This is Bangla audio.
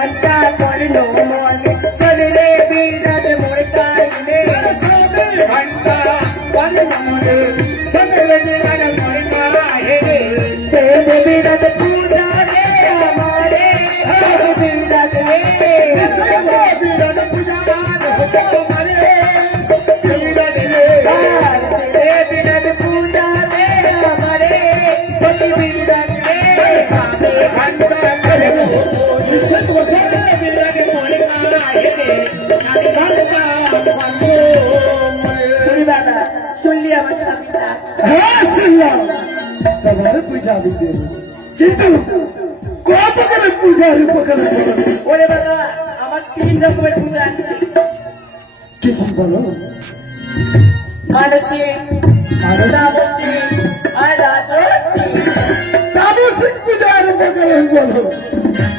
ঘন্টা করলো মনে চলে রে বিরাট মোর কাইনে ঘন্টা করলো মনে চলে রে বিরাট মোর কাইনে দেব বিরাট পূজা রে আমারে বিরাট রে দেব বিরাট পূজা রে আমারে বিরাট রে দেব বিরাট পূজা রে আমারে বিরাট রে ঘন্টা করলো শুনলি আমার স্বামীটা হ্যাঁ শুনলাম তোমার পূজা আমি দেব কিন্তু কত করে পূজার উপকার ওরে বাবা আমার 3 রকমের পূজা আছে কি কি বলো মানসিক তামসিক আর রাজসিক তামসিক পূজার উপকার বলো